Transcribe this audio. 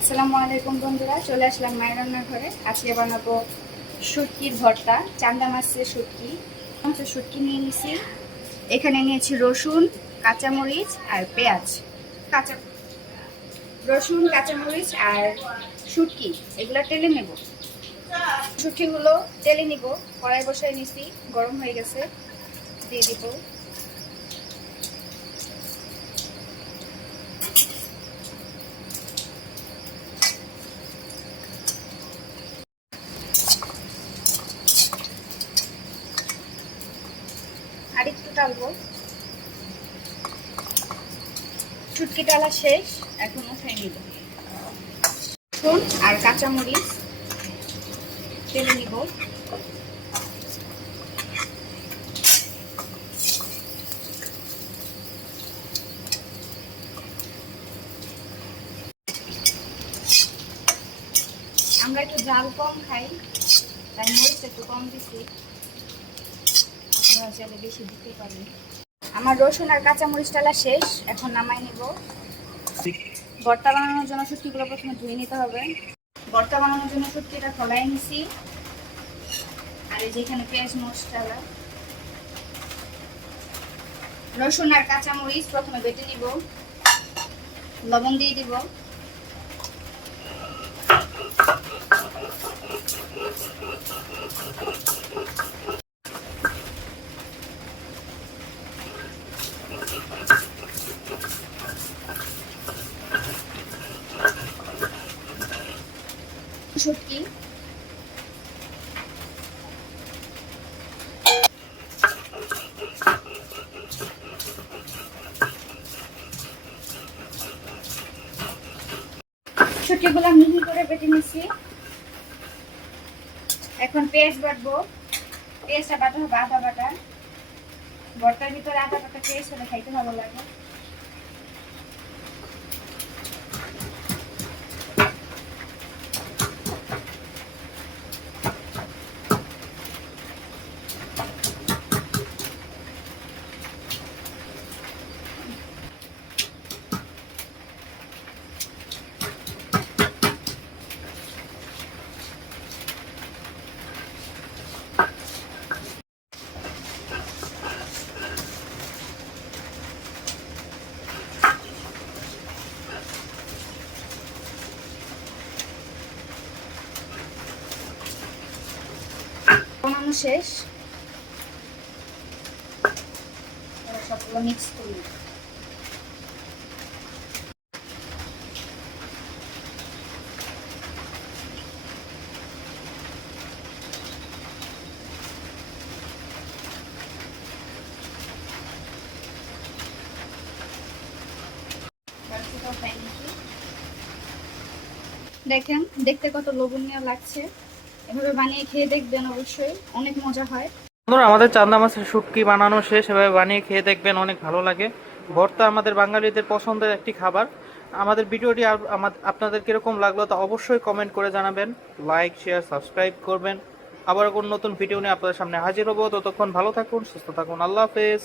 আসসালামু আলাইকুম বন্ধুরা, চলে আসলাম মায়ের রান্নার ঘরে। আজকে বানাবো শুটকির ভর্তা। চান্দা মাছের শুটকি, শুটকি নিয়ে নিয়েছি। এখানে নিয়েছি রসুন, কাঁচামরিচ আর পেঁয়াজ। কাঁচা রসুন, কাঁচামরিচ আর শুটকি এগুলো টেলে নেব। শুটকিগুলো টেলে নিব। কড়াই বসাই নিয়েছি, গরম হয়ে গেছে, দিয়ে দিব। আর একটু টালবো। শুটকি টালা শেষ, এখন উঠাই নিব। রসুন আর কাঁচামরিচ তেলে নিব। আমরা একটু ঝাল কম খাই, তাই মরিচ একটু কম দিচ্ছি। আপনারা চাইলে বেশি দিতে পারেন। আমার রসুন আর কাঁচামরিচ টালা শেষ, এখন নামাই নিব। ভর্তা বানানোর জন্য শুটকিগুলো প্রথমে ধুয়ে নিতে হবে। ভর্তা বানানোর জন্য শুটকিটা খোলাই নিছি। আর এই যেখানে পেঁয়াজ মরিচ টালা, রসুন আর কাঁচামরিচ প্রথমে বেটে নিব। লবণ দিয়ে দিব। শুটকি শুটকিগুলো মিহি করে বেটে নিছি। এখন পেঁয়াজ বাটবো। পেঁয়াজটা বাটা হবে আদা বাটা। ভর্তার ভিতরে আদা বাটা পেঁয়াজ হলে খাইতে ভালো লাগে। বানানো শেষ, সবগুলো মিক্স করি। দেখেন দেখতে কত লোভনীয় লাগছে। এভাবে বানিয়ে খেয়ে দেখবেন, অবশ্যই অনেক মজা হয়। বন্ধুরা, আমাদের চান্দা মাছের শুটকি বানানো শেষ। এভাবে বানিয়ে খেয়ে দেখবেন, অনেক ভালো লাগে। ভর্তা আমাদের বাঙালিদের পছন্দের একটি খাবার। আমাদের ভিডিওটি আপনাদের কিরকম লাগলো তা অবশ্যই কমেন্ট করে জানাবেন। লাইক, শেয়ার, সাবস্ক্রাইব করবেন। আবার কোন নতুন ভিডিও নিয়ে আপনাদের সামনে হাজির হবো। ততক্ষণ ভালো থাকুন, সুস্থ থাকুন। আল্লাহ হাফেজ।